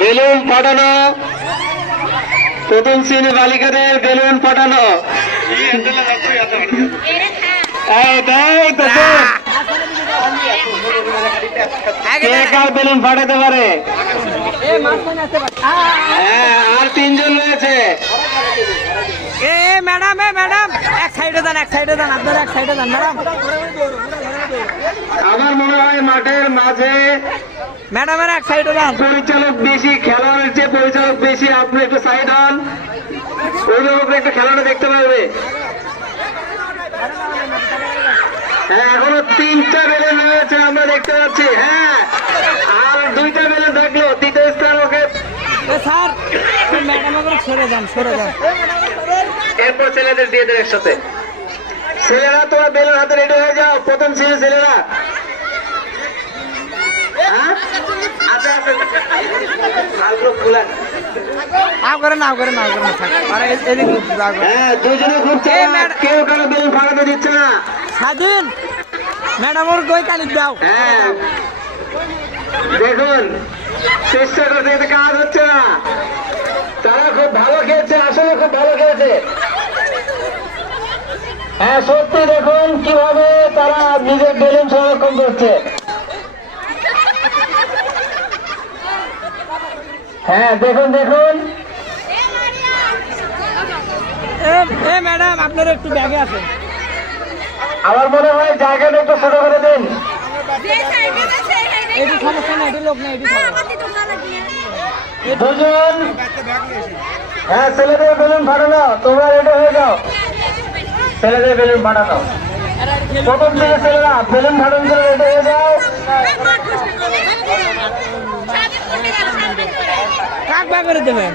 Balloon ফাটানো, প্রথম শ্রেণী বালিকাদের বেলুন ফাটানো। বেলুন ফাটাতে পারে? হ্যাঁ, আর তিনজন রয়েছে। ম্যাডাম ম্যাডাম এক সাইডে যান, এক সাইডে যান, আপনারা এক সাইডে যান ম্যাডাম। আমার মনে হয় মাঠের মাঝে ম্যাডামের এক সাইডে যান। পরিচালক বেশি, খেলোয়াড়ের চেয়ে পরিচালক বেশি। আপনি একটু সাইড হন, অভিভাবকরা একটু খেলাটা দেখতে পারবে। হ্যাঁ, এখনো 3টা বেলুন রয়েছে আমরা দেখতে পাচ্ছি। হ্যাঁ, আর 2টা বেলুন থাকলো, তৃতীয় স্থান ওকে। স্যার ম্যাডাম সরে যান, সরে যান। এরপর ছেলেদের দিয়ে দেবে একসাথে। ছেলেরা তোমার বেলুন হাতে রেডি হয়ে যাও, প্রথম ছেলে ছেলেরা। হ্যাঁ, আচ্ছা আচ্ছা, দুজনে খুব কেউ কারো বেলুন ফাটাতে দিচ্ছে না। স্বাধীন ম্যাডাম ওর গই কালি দাও। হ্যাঁ, দেখুন চেষ্টা করতে এতে কাজ হচ্ছে না। তারা খুব ভালো খেলছে, আসলে খুব ভালো খেলছে। হ্যাঁ, সত্যি দেখুন কিভাবে তারা নিজের বেলুন সংরক্ষণ করছে। হ্যাঁ, দেখুন দেখুন। ম্যাডাম আপনার একটু ব্যাগে আছে। আমার মনে হয় জায়গাটা একটু ছোট করে দিন। এটি সমস্যা না, এটি লোক না, এটি দুজন। হ্যাঁ, ছেলেদের বেলুন ফাটানো, তোমরা রেডি হয়ে যাও। ছেলেদের বেলুন ফাটানো, প্রথম থেকে ছেলেরা বেলুন ফাটানো করে রেডি হয়ে যাও। কাক বা করে দেবেন।